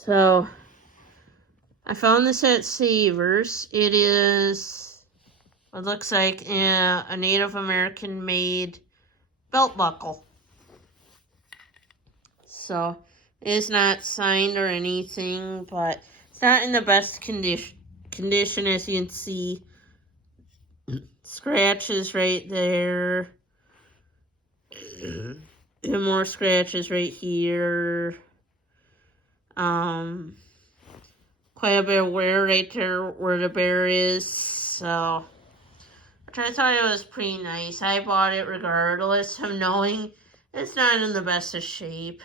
So I found this at Savers. It is what looks like a Native American made belt buckle. So it is not signed or anything, but it's not in the best condition as you can see. Scratches right there. And more scratches right here. Quite a bit of wear right there where the bear is. So, which I thought it was pretty nice. I bought it regardless of knowing it's not in the best of shape.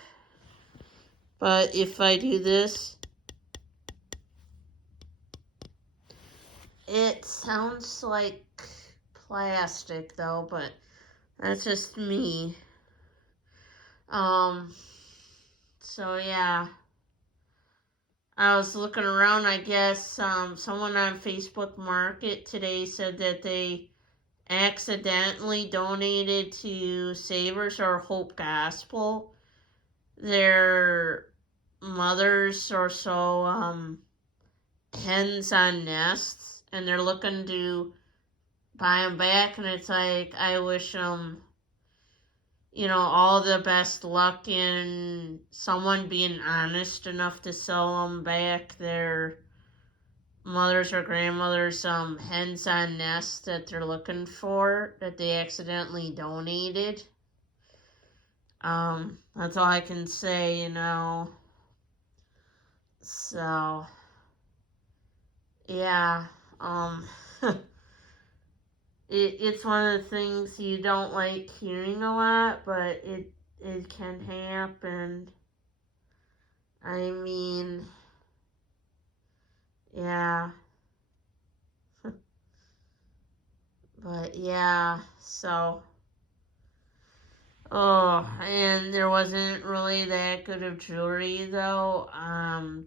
But if I do this, it sounds like plastic though, but that's just me. So yeah. I was looking around, I guess someone on Facebook Market today said that they accidentally donated to Savers or Hope Gospel their mothers or so hens on nests, and they're looking to buy them back, and it's like, I wish all the best luck in someone being honest enough to sell them back their mothers or grandmothers hens on nests that they're looking for that they accidentally donated. That's all I can say, So yeah, it's one of the things you don't like hearing a lot, but it can happen. I mean, yeah. But yeah, so and there wasn't really that good of jewelry though,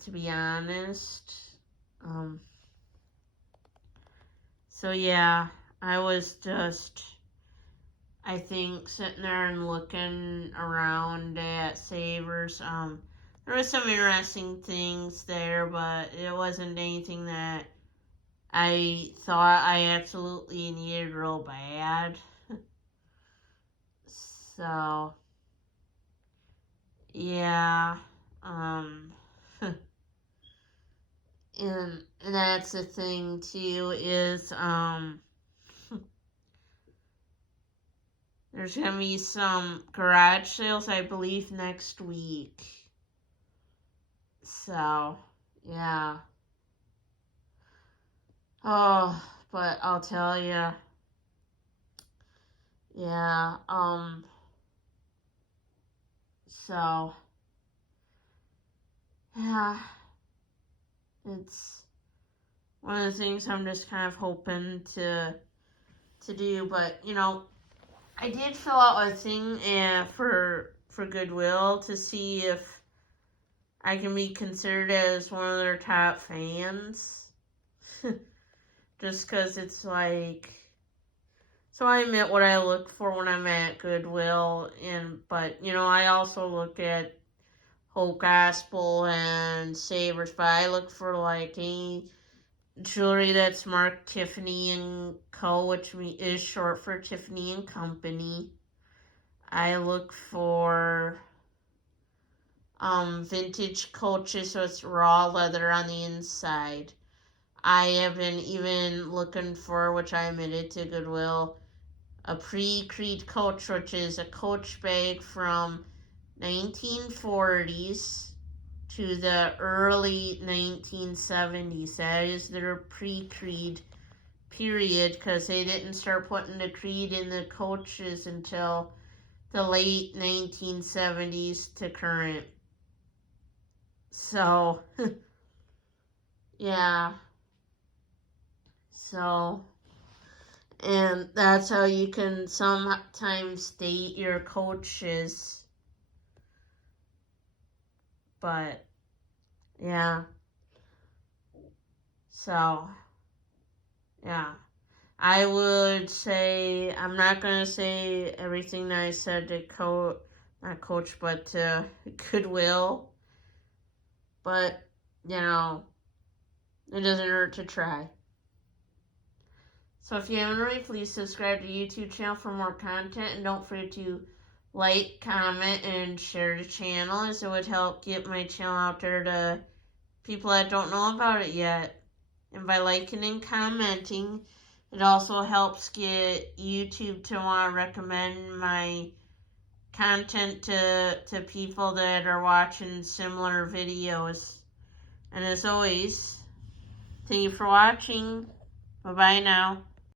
to be honest. So yeah, I was just, I think, sitting there and looking around at Savers. There was some interesting things there, but it wasn't anything that I thought I absolutely needed real bad. So, yeah, and that's the thing too is, there's gonna be some garage sales, I believe, next week. So, yeah. Oh, but I'll tell you, yeah, so, yeah, it's one of the things I'm just kind of hoping to do, but, I did fill out a thing for Goodwill to see if I can be considered as one of their top fans. Just because it's like, so I admit what I look for when I'm at Goodwill, but I also look at Hope Gospel and Savers, but I look for like any jewelry that's marked Tiffany and Co., which is short for Tiffany and Company. I look for vintage coaches, so it's raw leather on the inside. I have been even looking for, which I admitted to Goodwill, a pre-Creed coach, which is a coach bag from 1940s to the early 1970s. That is their pre-Creed period, because they didn't start putting the Creed in the coaches until the late 1970s to current. So, yeah. So, and that's how you can sometimes date your coaches. But, yeah. So, yeah. I would say, I'm not going to say everything that I said to not Coach, but to Goodwill. but, you know, it doesn't hurt to try. So if you haven't already, please subscribe to the YouTube channel for more content, and don't forget to like, comment, and share the channel, as it would help get my channel out there to people that don't know about it yet. And by liking and commenting, it also helps get YouTube to want to recommend my content to people that are watching similar videos. And as always, thank you for watching. Bye-bye now.